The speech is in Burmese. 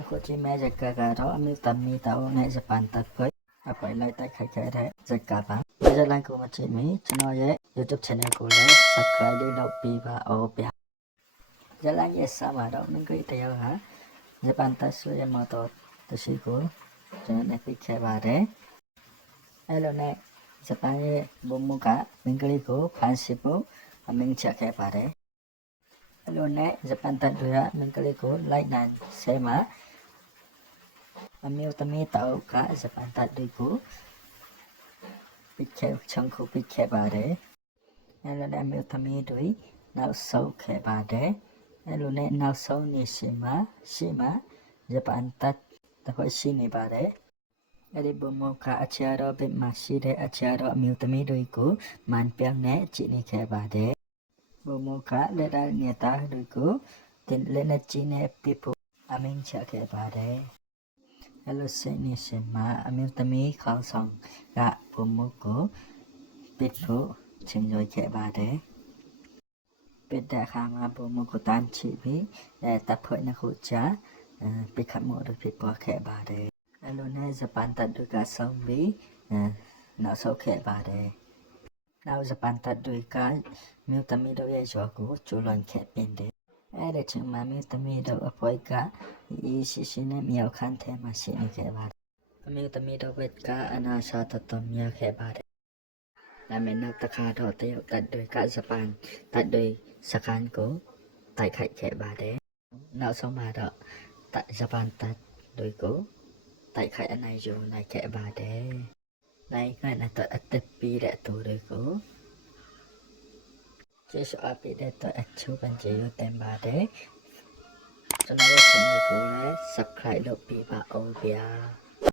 အခုဒီမဲ့ဇက်ကကတော့အမျိုးသမီးတောင်းနဲ့ဂျပန်တက်ခွေအပိုင်လိုက်တိုက်ခိုက်ခဲ့တဲ့ဇက်ကပါဒီဇက်လိုက်ကိုမကြည့်မီကျွန်တော်ရဲ့ YouTube channel ကိုလည်း subscribe လေးလုပ်ပေးပါအောင်ဗျာဇက်လိုက်ရဲ့စာမှာတော့မင်္ဂလိတယောက်ဟာဂျပန်တက်ဆွေရဲ့မော်တော်တရှိကိုကျွန်တော်နဲ့ပြခဲ့ပါတယ်အဲ့လိုနဲ့ဂျပန်ရဲ့ဘုံမကမင်္ဂလိကိုဖန်ဆီးဖို့အမိန့်ချခဲ့ပါတယ်အဲ့လိုနဲ့ဂျပန်တပ်တွေကမင်္ဂလိကိုလိုက်နိုင်ဆဲမှာအမျိုးသမီးတောက်ကဂျပန်တပ်တွေကိုပြစ်ခဲ့ချောင်းခုပြစ်ခဲ့ပါတယ်အဲ့လိုနဲ့အမျိုးသမီးတွေနောက်ဆုတ်ခဲ့ပါတယ်အဲ့လိုနဲ့နောက်ဆုံးနေရှိမှာဂျပန်တပ်တော့ရှိနေပါတယ်အဲ့ဒီဘုံမကအချာတော့ပြစ်မရှိတဲ့အချာတော့အမျိုးသမီးတွေကိုမန်ပြောင်းနဲ့ကြည့်နေခဲ့ပါတယ်ဘုံမကလက်ရနေတာတွေကိုတင်လက်နဲ့ကြည့်နေပြဖို့အမိန့်ချခဲ့ပါတယ်အဲ့လိုစိတ်နေရှင်မှာအမျိုးသမီးခေါင်းဆောင်ကဘုံမကိုပြဖို့ချိန်ရွေးခဲ့ပါတယ်ပြတဲ့အခါမှာဘုံမကိုတန်းချပြီးတပ်ဖွဲ့နှစ်ခုကြားပြခတ်မှုတွေဖြစ်ပေါ်ခဲ့ပါတယ်အဲ့လိုနဲ့ဂျပန်တပ်တွေကဆုံးပြီးနောက်ဆုတ်ခဲ့ပါတယ်နောက်ဂျပန်တပ်တွေကမြို့သမီးတို့ရဲ့ရွာကိုကျူးလွန်ခဲ့ပြီးတယ်အဲ့ဒီချိန်မှာမြို့သမီးတို့အဖွဲ့ကရှိနဲ့မြောက်ခန်းထဲမှာရှိနေခဲ့ပါတယ်မြို့သမီးတို့ဘက်ကအနာရှာတတော်များခဲ့ပါတယ်ဒါမဲ့နောက်တစ်ခါတော့တရုတ်တပ်တွေကဂျပန်တပ်တွေစကန်ကိုတိုက်ခိုက်ခဲ့ပါတယ်နောက်ဆုံးမှာတော့ဂျပန်တပ်တွေကိုတိုက်ခိုက်အနိုင်ယူနိုင်ခဲ့ပါတယ်နိုင်ကတော့အသက်ပေးတဲ့သူတွေကိုကျေးဇူးအပ်ပေးတဲ့အချိုးပန်ကျေးတင်ပါတယ်ကျွန်တော်ရဲ့ channel ကိုလည်း subscribe လုပ်ပေးပါဦးဗျာ